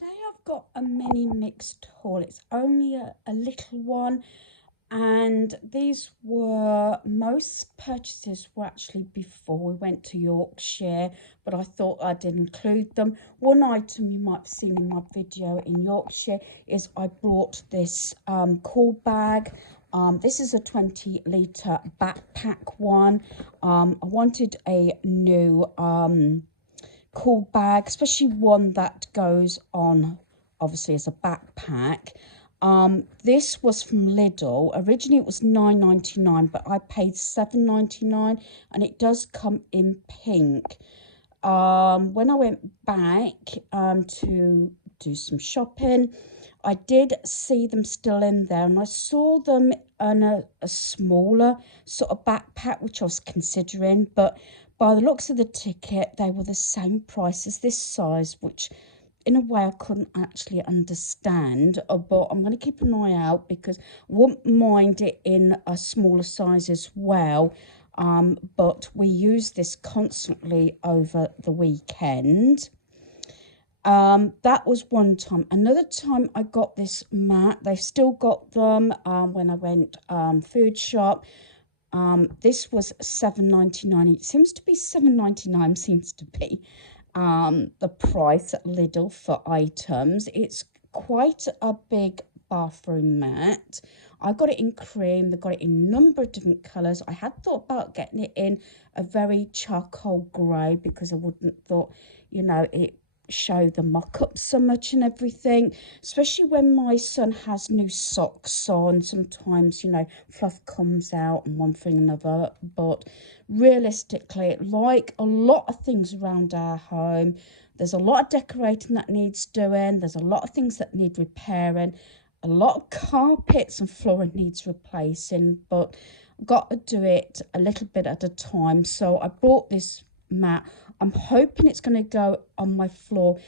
Today I've got a mini mixed haul. It's only a little one, and these were most purchases were actually before we went to Yorkshire, but I thought I'd include them. One item you might have seen in my video in Yorkshire is I brought this cool bag. This is a 20-litre backpack one. I wanted a new cool bag, especially one that goes on obviously as a backpack. This was from Lidl. Originally it was £9.99, but I paid £7.99, and it does come in pink. When I went back to do some shopping, I did see them still in there, and I saw them in a smaller sort of backpack, which I was considering, but by the looks of the ticket, they were the same price as this size, which in a way I couldn't actually understand. But I'm going to keep an eye out because I wouldn't mind it in a smaller size as well. But we use this constantly over the weekend. That was one time. Another time I got this mat. They've still got them when I went food shop. This was £7.99. It seems to be £7.99, seems to be the price at Lidl for items. It's quite a big bathroom mat. I got it in cream. They got it in a number of different colours. I had thought about getting it in a very charcoal grey because I wouldn't thought, it show the mock-up so much and everything, especially when my son has new socks on. Sometimes fluff comes out and one thing another, but realistically, like a lot of things around our home, there's a lot of decorating that needs doing, there's a lot of things that need repairing, a lot of carpets and flooring needs replacing, but I've got to do it a little bit at a time. So I bought this mat. I'm hoping it's going to go on my floor.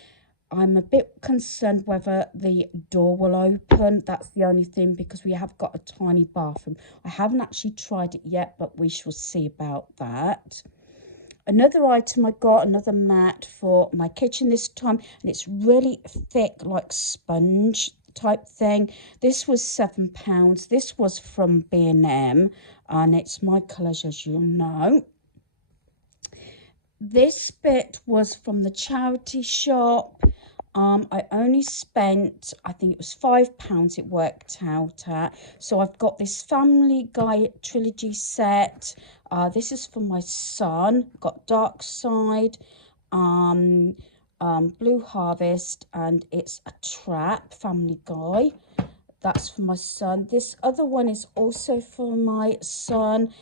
I'm a bit concerned whether the door will open. That's the only thing, because we have got a tiny bathroom. I haven't actually tried it yet, but we shall see about that. Another item I got, another mat for my kitchen this time, and it's really thick, like sponge type thing. This was £7. This was from B&M, and it's my colours, as you know. This bit was from the charity shop. I only spent, I think it was £5 it worked out at. So I've got this Family Guy trilogy set. This is for my son. Got Dark Side, Blue Harvest, and it's a trap, Family Guy. That's for my son. This other one is also for my son.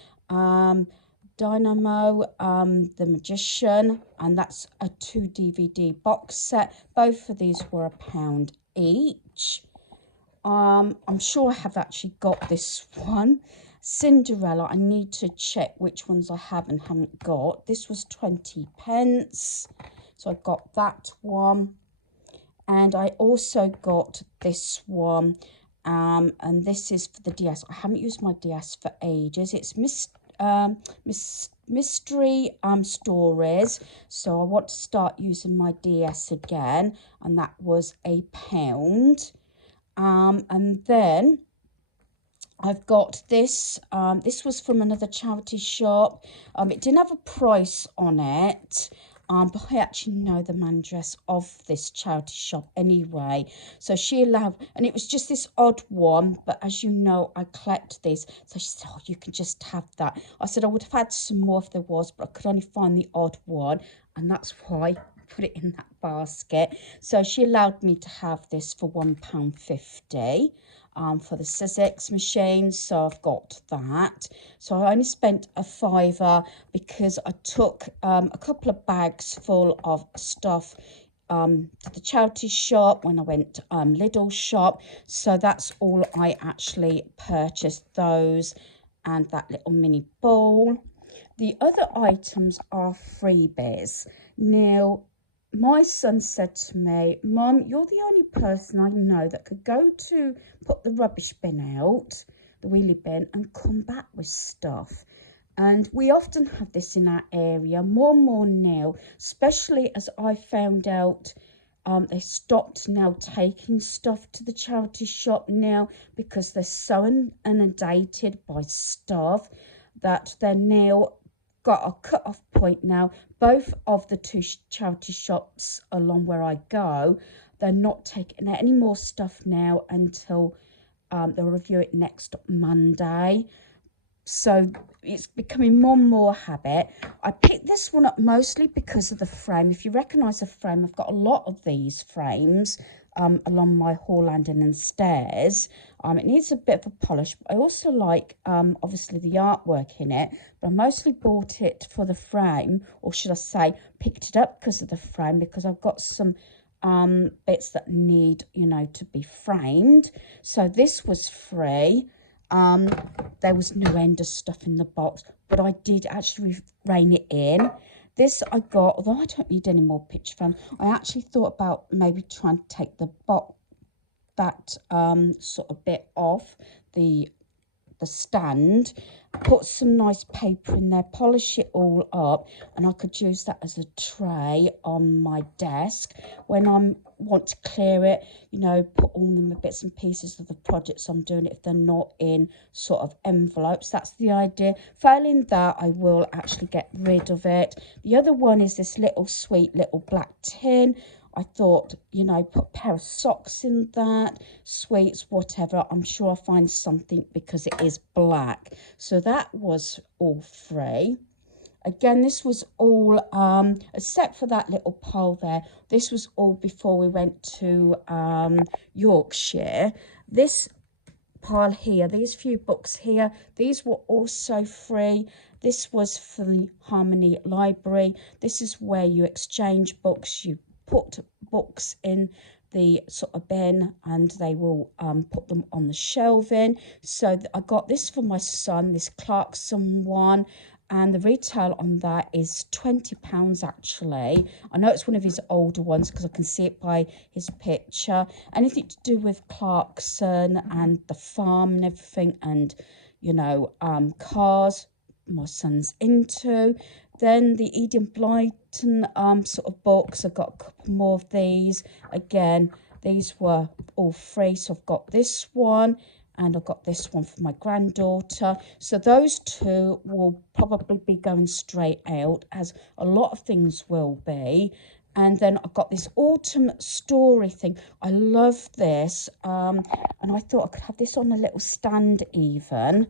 Dynamo, The Magician, and that's a 2 DVD box set. Both of these were £1 each. I'm sure I have actually got this one. Cinderella, I need to check which ones I have and haven't got. This was 20p, so I got that one. And I also got this one, and this is for the DS. I haven't used my DS for ages. It's mystery stories, so I want to start using my DS again, and that was £1. And then I've got this. This was from another charity shop. It didn't have a price on it. But I actually know the manageress of this charity shop anyway. So she allowed, and it was just this odd one, but as you know, I collect these. So she said, oh, you can just have that. I said I would have had some more if there was, but I could only find the odd one, and that's why I put it in that basket. So she allowed me to have this for £1.50. For the Sizzix machine, so I've got that. So I only spent a £5 because I took a couple of bags full of stuff to the charity shop when I went to Lidl shop. So that's all I actually purchased, those and that little mini bowl. The other items are freebies. Now, my son said to me, Mum, you're the only person I know that could go to put the rubbish bin out, the wheelie bin, and come back with stuff. And we often have this in our area, more and more now, especially as I found out They stopped now taking stuff to the charity shop now because they're so inundated by stuff that they're now got a cut-off point now. Both of the two charity shops along where I go, they're not taking any more stuff now until they'll review it next Monday. So it's becoming more and more habit. I picked this one up mostly because of the frame. If you recognise the frame, I've got a lot of these frames along my hall landing and stairs. It needs a bit of a polish. I also like obviously the artwork in it, but I mostly bought it for the frame, or should I say picked it up because of the frame, because I've got some bits that need, you know, to be framed. So this was free. There was no end of stuff in the box, but I did actually rein it in. This I got, although I don't need any more picture frame, I actually thought about maybe trying to take the box, that sort of bit off the stand, put some nice paper in there, polish it all up, and I could use that as a tray on my desk when I want to clear it, you know, put all the bits and pieces of the projects I'm doing if they're not in sort of envelopes. That's the idea. Failing that, I will actually get rid of it. The other one is this little sweet little black tin. I thought, you know, put a pair of socks in that, sweets, whatever. I'm sure I'll find something because it is black. So that was all free. Again, this was all, except for that little pile there, this was all before we went to Yorkshire. This pile here, these few books here, these were also free. This was for the Harmony Library. This is where you exchange books, you put books in the sort of bin and they will put them on the shelving. So I got this for my son, this Clarkson one, and the retail on that is £20 actually. I know it's one of his older ones because I can see it by his picture. Anything to do with Clarkson and the farm and everything, and, you know, cars, my son's into. Then the Enid Blyton sort of books, I've got a couple more of these. Again, these were all free, so I've got this one and I've got this one for my granddaughter. So those two will probably be going straight out, as a lot of things will be. And then I've got this autumn story thing. I love this, and I thought I could have this on a little stand even,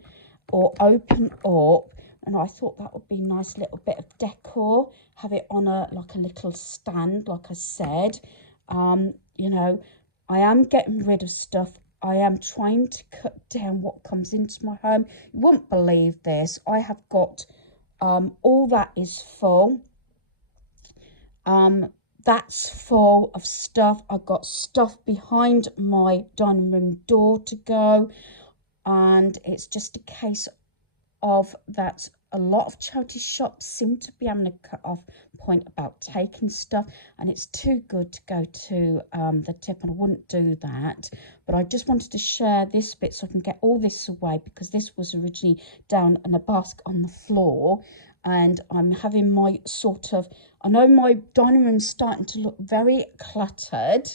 or open up. And I thought that would be a nice little bit of decor, have it on a like a little stand, like I said. You know, I am getting rid of stuff. I am trying to cut down what comes into my home. You wouldn't believe this. I have got all that is full. That's full of stuff. I've got stuff behind my dining room door to go, and it's just a case of that a lot of charity shops seem to be having a cut-off point about taking stuff, and it's too good to go to the tip, and I wouldn't do that. But I just wanted to share this bit so I can get all this away, because this was originally down in a basket on the floor, and I'm having my sort of, I know my dining room's starting to look very cluttered.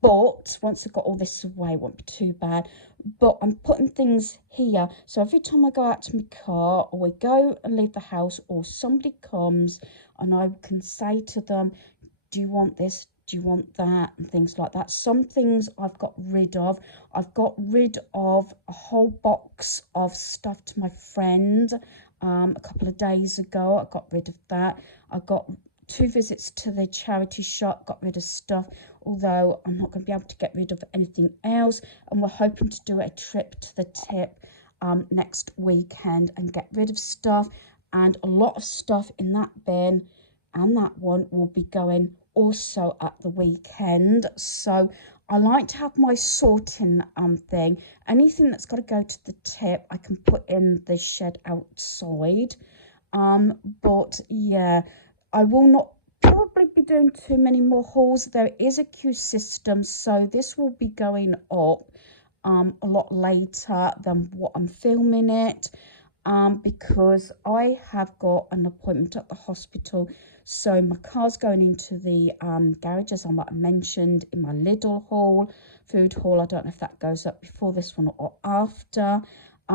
But once I've got all this away, it won't be too bad. But I'm putting things here, so every time I go out to my car, or we go and leave the house, or somebody comes, and I can say to them, do you want this, do you want that, and things like that. Some things I've got rid of. I've got rid of a whole box of stuff to my friend a couple of days ago. I got rid of that. I got 2 visits to the charity shop, got rid of stuff, although I'm not going to be able to get rid of anything else. And we're hoping to do a trip to the tip next weekend and get rid of stuff. And a lot of stuff in that bin and that one will be going also at the weekend. So I like to have my sorting thing. Anything that's got to go to the tip, I can put in the shed outside. But yeah, I will not probably be doing too many more hauls. There is a queue system, so this will be going up a lot later than what I'm filming it, because I have got an appointment at the hospital So my car's going into the garage, as I might have mentioned in my Lidl haul, food haul. I don't know if that goes up before this one or after.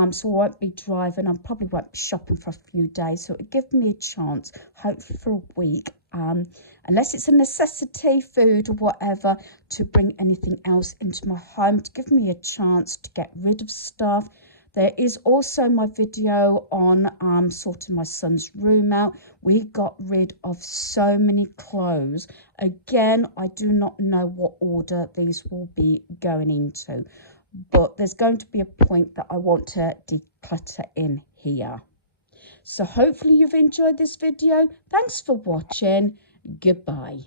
So I won't be driving. I probably won't be shopping for a few days. So it gives me a chance, hopefully for a week, unless it's a necessity, food or whatever, to bring anything else into my home, to give me a chance to get rid of stuff. There is also my video on sorting my son's room out. We got rid of so many clothes. Again, I do not know what order these will be going into, but there's going to be a point that I want to declutter in here. So hopefully you've enjoyed this video. Thanks for watching. Goodbye.